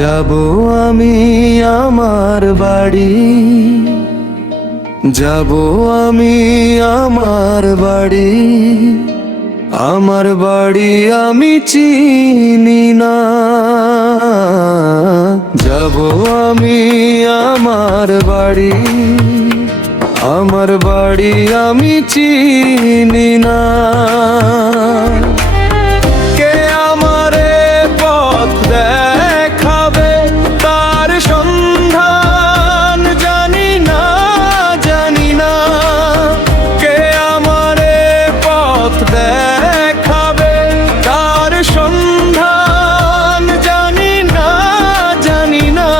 যাব আমি আমার বাড়ি, যাব আমি আমার বাড়ি, আমার বাড়ি আমি চিনি না। যাব আমি আমার বাড়ি, আমার বাড়ি আমি চিনি না। কে আমারে পথ দেখাবে তার সন্ধান জানি না, জানি না। কে আমারে পথ দেখাবে তার সন্ধান জানি না, জানি না।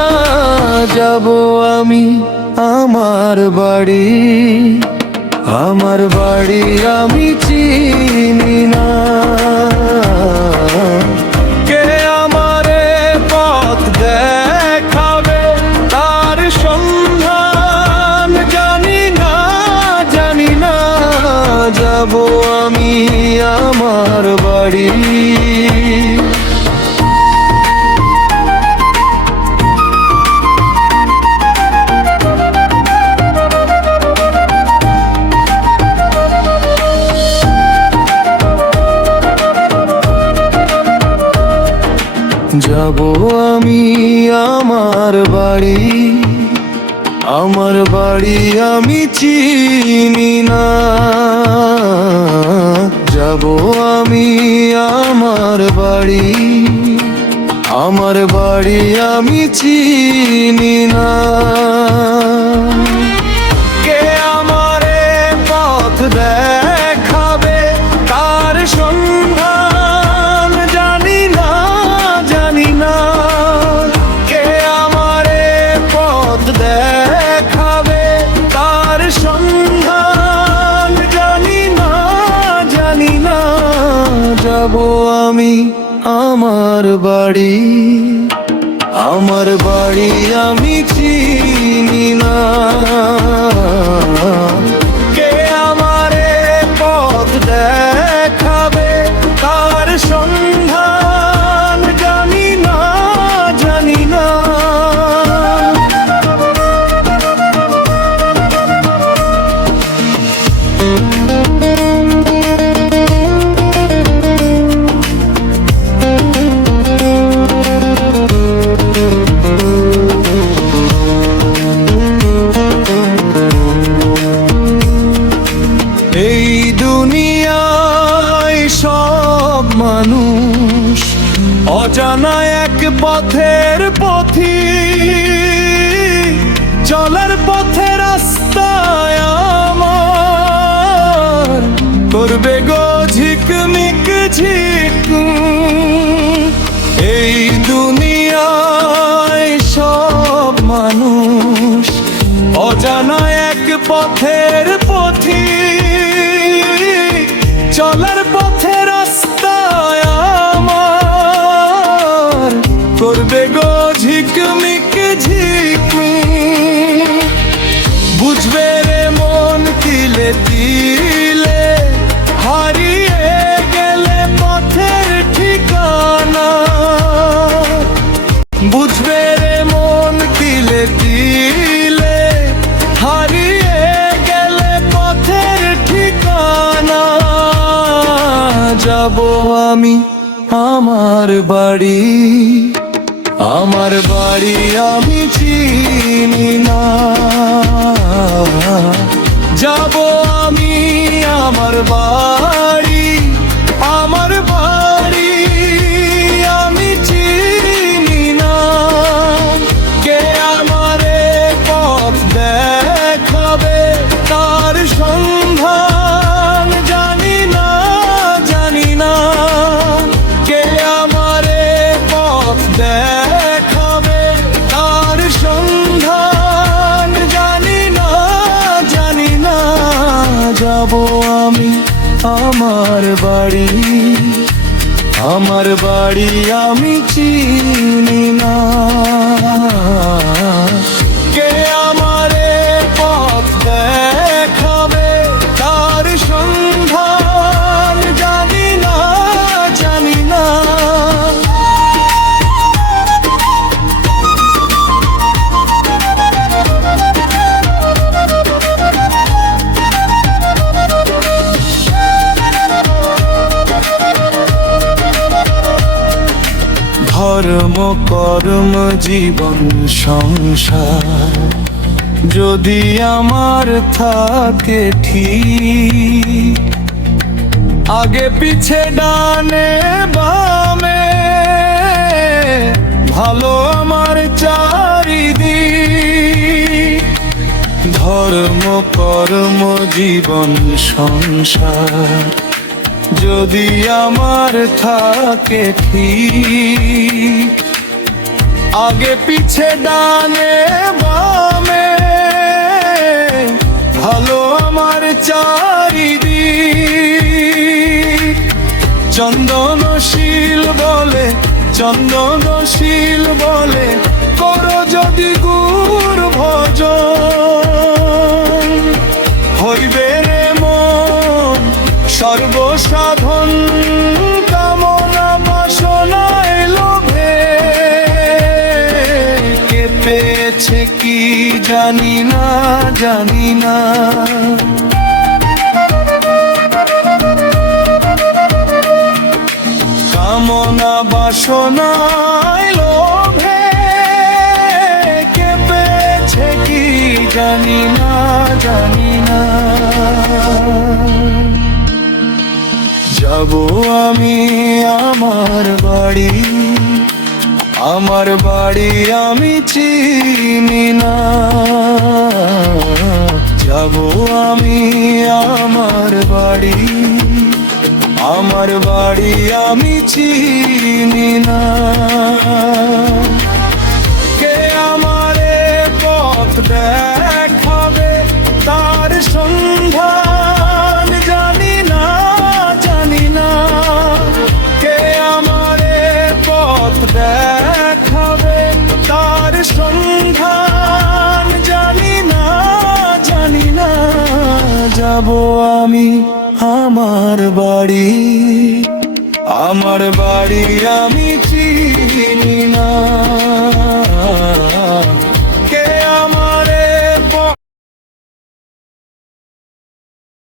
যাব আমি আমার বাড়ি, আমার বাড়ি আমি চিনি না। কে আমারে পথ দেখাবে তার সন্ধান জানি না, জানি না। যাব আমি আমার বাড়ি। যাব আমি আমার বাড়ি, আমার বাড়ি আমি চিনি না। যাব আমি আমার বাড়ি, আমার বাড়ি আমি চিনি না। কে আমারে পথ দেখাবে তার সন্ধান জানি না, জানি না। কে আমারে পথ দেখাবে তার সন্ধান জানি না, জানি না। যাব আমি আমার বাড়ি, আমার বাড়ি আমি চিনি না। কে আমারে পথ দেখাবে তার সন্ধান জানি না, জানি না। এই দুনিয়ায় সব মানুষ অজানা এক পথের পথিক, চলার পথে রাস্তায় আমার করবে গো ঝিকমিক ঝিক। এই দুনিয়ায় সব মানুষ অজানা এক পথের পথিক, চলার পথে রাস্তায় আমার করবে গো ঝিকমিক ঝিক। বুঝবে রে মন তিলে তিলে হারিয়ে গেলে পথের ঠিকানা। বুঝবে রে মন তিলে তিলে হারিয়ে গেলে পথের ঠিকানা। যাব আমি আমার বাড়ি, আমার বাড়ি আমি চিনি না। যাব আমি আমার বাড়ি, আমার বাড়ি আমি চিনি না। কে আমারে পথ দেখাবে তার সন্ধান জানি না, জানি না। কে আমারে পথ দেখাবে তার সন্ধান জানি না, জানি না। যাব আমি আমার বাড়ি, আমার বাড়ি আমি চিনি না। কে আমারে পথ দেখাবে তার সন্ধান জানি না, জানি না। ধর্ম কর্ম জীবন সংসার যদি আমার থাকে ঠিক, আগে পিছে ডানে বামে ভালো আমার চারিদিক। ধর্ম কর্ম জীবন সংসার যদি আমার থাকে ঠিক, আগে পিছে ডানে বামে ভালো আমার চারিদিক। চন্দনশীল বলে চন্দনশীল বলে করো যদি গুর ভজন, হইবে রে মন সর্বসাধন। কামনা বাসনায় লোভে কে পেয়েছে কি জানি না জানি না। কামনা বাসনায় লোভে কে পেয়েছে কি জানি না জানি না। যাব আমি আমার বাড়ি, আমার বাড়ি আমি চিনি না। যাব আমি আমার বাড়ি, আমার বাড়ি আমি চিনি না। কে আমারে পথ দেখাবে তার সন্ধান জানি না জানি না। কে আমারে পথ দেখাবে তার সন্ধান জানি না জানি না। যাব আমি আমার বাড়ি, আমার বাড়ি আমি